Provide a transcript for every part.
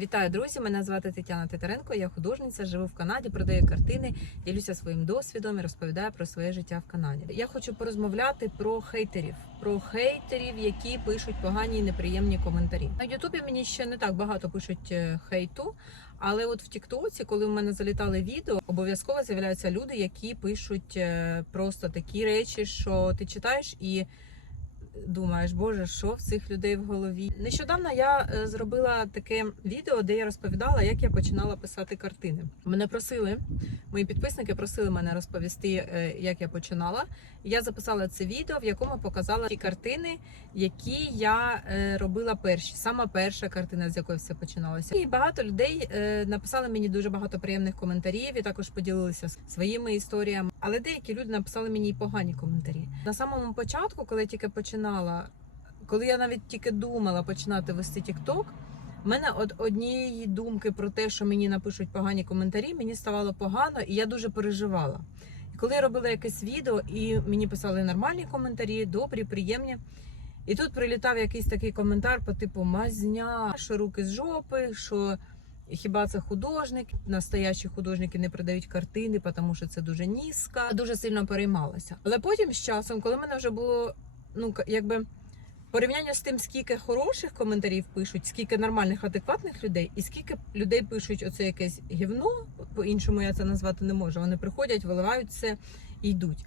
Вітаю, друзі! Мене звати Тетяна Титаренко. Я художниця, живу в Канаді, продаю картини, ділюся своїм досвідом і розповідаю про своє життя в Канаді. Я хочу порозмовляти про хейтерів, про хейтерів, які пишуть погані і неприємні коментарі. На Ютубі мені ще не так багато пишуть е, хейту, але от в Тіктоці, коли в мене залітали відео, обов'язково з'являються люди, які пишуть е, просто такі речі, що ти читаєш і думаєш, боже, що в цих людей в голові. Нещодавно я е, зробила таке відео, де я розповідала, як я починала писати картини. Мене просили, мої підписники просили мене розповісти, е, як я починала. Я записала це відео, в якому показала ті картини, які я е, робила перші. Сама перша картина, з якої все починалося. І багато людей написали мені дуже багато приємних коментарів і також поділилися своїми історіями. Але деякі люди написали мені погані коментарі. На самому початку, коли я тільки починала, коли я навіть тільки думала починати вести TikTok, в мене от однієї думки про те, що мені напишуть погані коментарі, мені ставало погано, і я дуже переживала. Коли я робила якесь відео, і мені писали нормальні коментарі, добрі, приємні. І тут прилітав якийсь такий коментар по типу мазня, що руки з жопи, що хіба це художник, настоящі художники не продають картини, тому що це дуже низько. Дуже сильно переймалася. Але потім з часом, коли мене вже було ну якби порівняння з тим, скільки хороших коментарів пишуть, скільки нормальних, адекватних людей, і скільки людей пишуть оце якесь гівно, по-іншому я це назвати не можу. Вони приходять, виливають це і йдуть.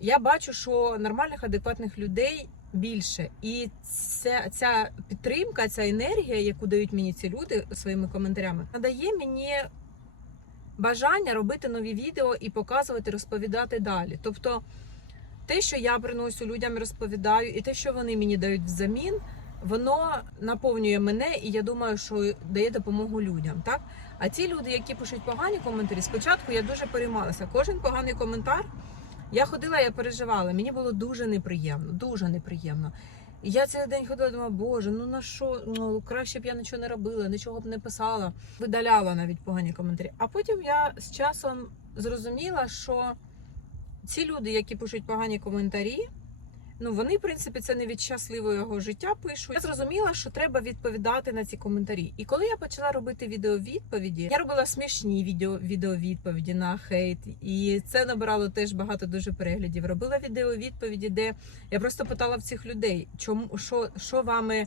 Я бачу, що нормальних, адекватних людей більше, і ця, ця підтримка, ця енергія, яку дають мені ці люди своїми коментарями, надає мені бажання робити нові відео і показувати, розповідати далі. Тобто, те, що я приношу людям, розповідаю, і те, що вони мені дають взамін, воно наповнює мене, і я думаю, що дає допомогу людям. Так? А ті люди, які пишуть погані коментарі, спочатку я дуже переймалася. Кожен поганий коментар. Я ходила, я переживала. Мені було дуже неприємно, дуже неприємно. І я цілий день ходила, думала, боже, ну на що? Ну краще б я нічого не робила, нічого б не писала, видаляла навіть погані коментарі. А потім я з часом зрозуміла, що ці люди, які пишуть погані коментарі, ну вони, в принципі, це не від щасливого життя пишуть. Я зрозуміла, що треба відповідати на ці коментарі. І коли я почала робити відеовідповіді, я робила смішні відео відеовідповіді на хейт, і це набирало теж багато дуже переглядів. Робила відеовідповіді, де я просто питала в цих людей, чому що, що вами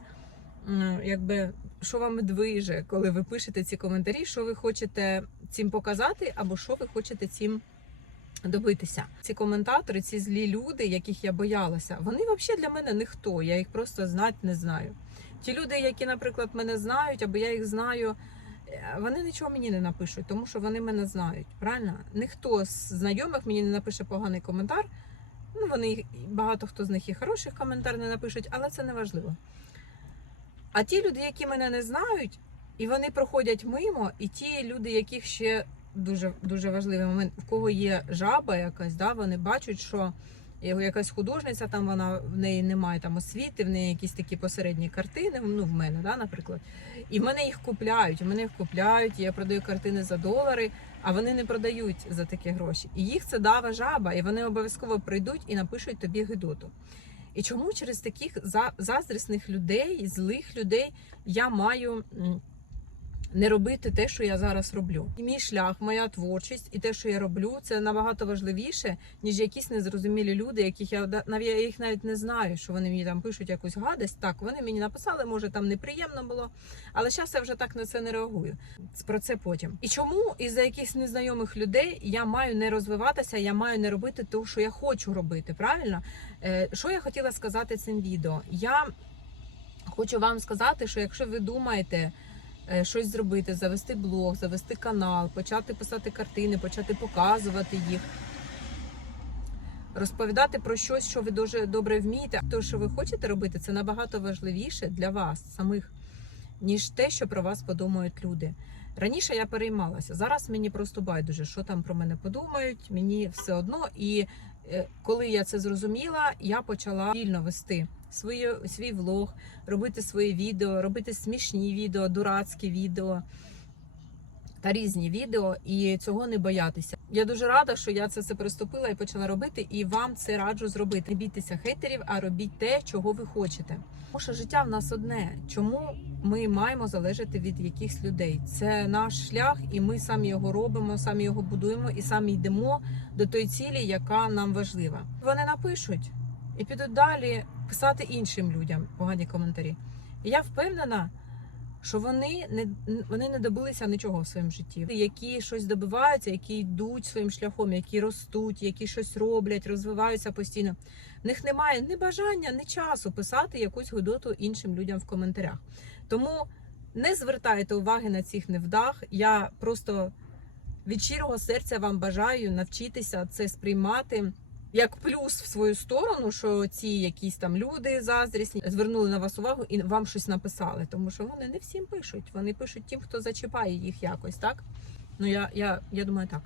якби. Що вам движе, коли ви пишете ці коментарі, що ви хочете цим показати, або що ви хочете цим добитися. Ці коментатори, ці злі люди, яких я боялася, вони взагалі для мене ніхто. Я їх просто знати не знаю. Ті люди, які, наприклад, мене знають, або я їх знаю, е, вони нічого мені не напишуть, тому що вони мене знають. Правильно? Ніхто з знайомих мені не напише поганий коментар. Ну, вони багато хто з них і хороших коментар не напишуть, але це не важливо. А ті люди, які мене не знають, і вони проходять мимо, і ті люди, яких ще дуже дуже важливий момент, в кого є жаба якась, да, вони бачать, що якась художниця, там вона в неї немає там освіти, в неї якісь такі посередні картини. Ну, в мене, да, наприклад. І в мене їх купляють. У мене їх купляють, я продаю картини за долари, а вони не продають за такі гроші. І їх це дава жаба, і вони обов'язково прийдуть і напишуть тобі гидоту. І чому через таких за- заздрісних людей, злих людей я маю не робити те, що я зараз роблю? І мій шлях, моя творчість і те, що я роблю, це набагато важливіше, ніж якісь незрозумілі люди, яких я навіть я їх навіть не знаю, що вони мені там пишуть якусь гадость. Так, вони мені написали, може там неприємно було, але зараз я вже так на це не реагую. Про це потім. І чому із-за якихось незнайомих людей я маю не розвиватися, я маю не робити те, що я хочу робити, правильно? Е, Що я хотіла сказати цим відео? Я хочу вам сказати, що якщо ви думаєте щось зробити, завести блог, завести канал, почати писати картини, почати показувати їх. Розповідати про щось, що ви дуже добре вмієте, те, що ви хочете робити, це набагато важливіше для вас самих, ніж те, що про вас подумають люди. Раніше я переймалася, зараз мені просто байдуже, що там про мене подумають, мені все одно. І е, коли я це зрозуміла, я почала вільно вести свій, свій влог, робити свої відео, робити смішні відео, дурацькі відео та різні відео, і цього не боятися. Я дуже рада, що я це все приступила і почала робити, і вам це раджу зробити. Не бійтеся хейтерів, а робіть те, чого ви хочете. Тому що життя в нас одне. Чому ми маємо залежати від якихось людей? Це наш шлях, і ми самі його робимо, самі його будуємо і самі йдемо до тої цілі, яка нам важлива. Вони напишуть і підуть далі писати іншим людям погані коментарі. І я впевнена, що вони не вони не добилися нічого в своєму житті, які щось добиваються, які йдуть своїм шляхом, які ростуть, які щось роблять, розвиваються постійно. В них немає ні бажання, ні часу писати якусь гидоту іншим людям в коментарях. Тому не звертайте уваги на цих невдах. Я просто від щирого серця вам бажаю навчитися це сприймати як плюс в свою сторону, що ці якісь там люди заздрісні звернули на вас увагу і вам щось написали. Тому що вони не всім пишуть. Вони пишуть тим, хто зачіпає їх якось, так? Ну я, я, я думаю, так.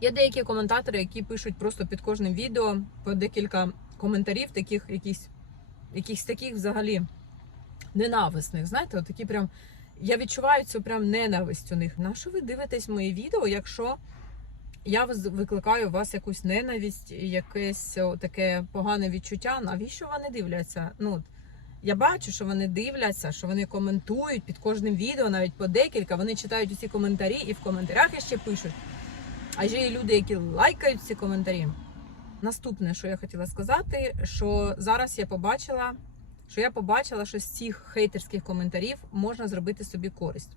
Є деякі коментатори, які пишуть просто під кожним відео по декілька коментарів, таких якісь, якихось таких взагалі ненависних. Знаєте, от такі прям. Я відчуваю цю прям ненависть у них. На що ви дивитесь мої відео, якщо я вз- викликаю у вас якусь ненависть, якесь таке погане відчуття. Навіщо вони дивляться? Ну, я бачу, що вони дивляться, що вони коментують під кожним відео, навіть по декілька. Вони читають усі коментарі і в коментарях ще пишуть. А є люди, які лайкають ці коментарі. Наступне, що я хотіла сказати, що зараз я побачила, що я побачила, що з цих хейтерських коментарів можна зробити собі користь.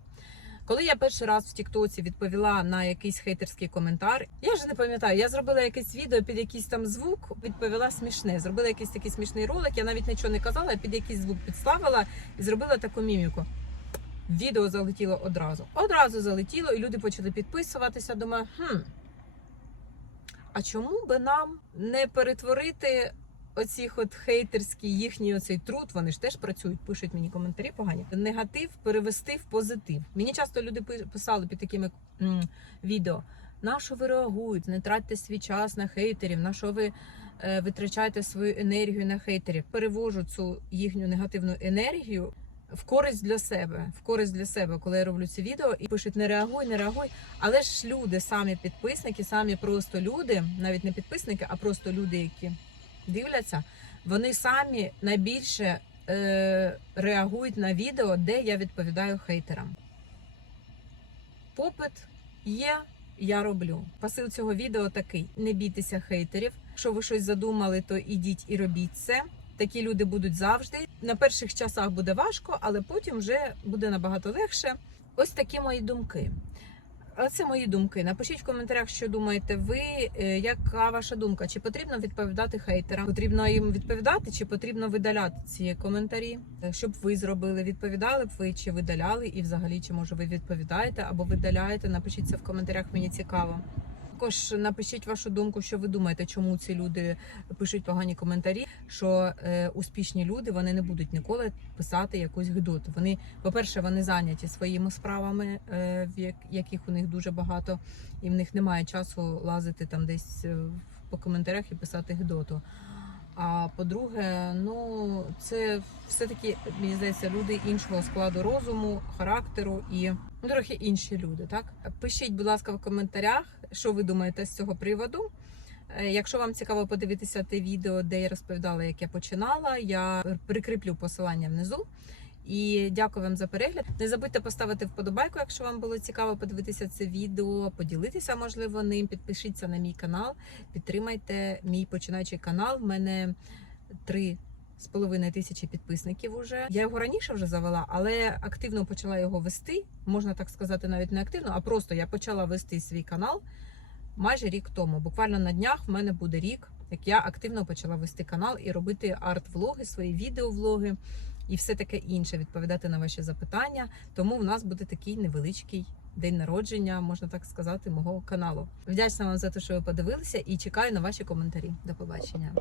Коли я перший раз в Тіктоці відповіла на якийсь хейтерський коментар, я вже не пам'ятаю, я зробила якесь відео під якийсь там звук, відповіла смішне. Зробила якийсь такий смішний ролик. Я навіть нічого не казала, я під якийсь звук підставила і зробила таку міміку. Відео залетіло одразу. Одразу залетіло, і люди почали підписуватися. Думаю, хм, а чому би нам не перетворити оці от хейтерські їхній оцей труд, вони ж теж працюють, пишуть мені коментарі погані. Негатив перевести в позитив. Мені часто люди писали під такими м, відео. На що ви реагуєте? Не тратьте свій час на хейтерів, на що ви е, витрачаєте свою енергію на хейтерів. Перевожу цю їхню негативну енергію в користь для себе. В користь для себе, коли я роблю ці відео і пишуть не реагуй, не реагуй. Але ж люди, самі підписники, самі просто люди, навіть не підписники, а просто люди, які дивляться, вони самі найбільше е, реагують на відео, де я відповідаю хейтерам. Попит є, я роблю. Посил цього відео такий: не бійтеся хейтерів. Якщо ви щось задумали, то ідіть і робіть це. Такі люди будуть завжди. На перших часах буде важко, але потім вже буде набагато легше. Ось такі мої думки. Оце мої думки. Напишіть в коментарях, що думаєте ви. е, Яка ваша думка? Чи потрібно відповідати хейтерам? Потрібно їм відповідати, чи потрібно видаляти ці коментарі? щоб Що б ви зробили? Відповідали б ви чи видаляли? І взагалі, чи може ви відповідаєте або видаляєте? Напишіть це в коментарях, мені цікаво. Також напишіть вашу думку, що ви думаєте, чому ці люди пишуть погані коментарі. Що е, успішні люди вони не будуть ніколи писати якусь гидоту. Вони, по-перше, вони зайняті своїми справами, е, в як- яких у них дуже багато, і в них немає часу лазити там десь е, по коментарях і писати гидоту. А по-друге, ну це все-таки мені здається, люди іншого складу розуму, характеру і ну, трохи інші люди. Так пишіть, будь ласка, в коментарях, що ви думаєте з цього приводу. Е, Якщо вам цікаво подивитися те відео, де я розповідала, як я починала, я прикріплю посилання внизу. І дякую вам за перегляд. Не забудьте поставити вподобайку, якщо вам було цікаво подивитися це відео, поділитися, можливо, ним. Підпишіться на мій канал, підтримайте мій починаючий канал. В мене три з половиною тисячі підписників уже. Я його раніше вже завела, але активно почала його вести. Можна так сказати, навіть не активно, а просто я почала вести свій канал майже рік тому. Буквально на днях в мене буде рік, як я активно почала вести канал і робити арт-влоги, свої відеовлоги і все таке інше, відповідати на ваші запитання. Тому в нас буде такий невеличкий день народження, можна так сказати, мого каналу. Вдячна вам за те, що ви подивилися, і чекаю на ваші коментарі. До побачення.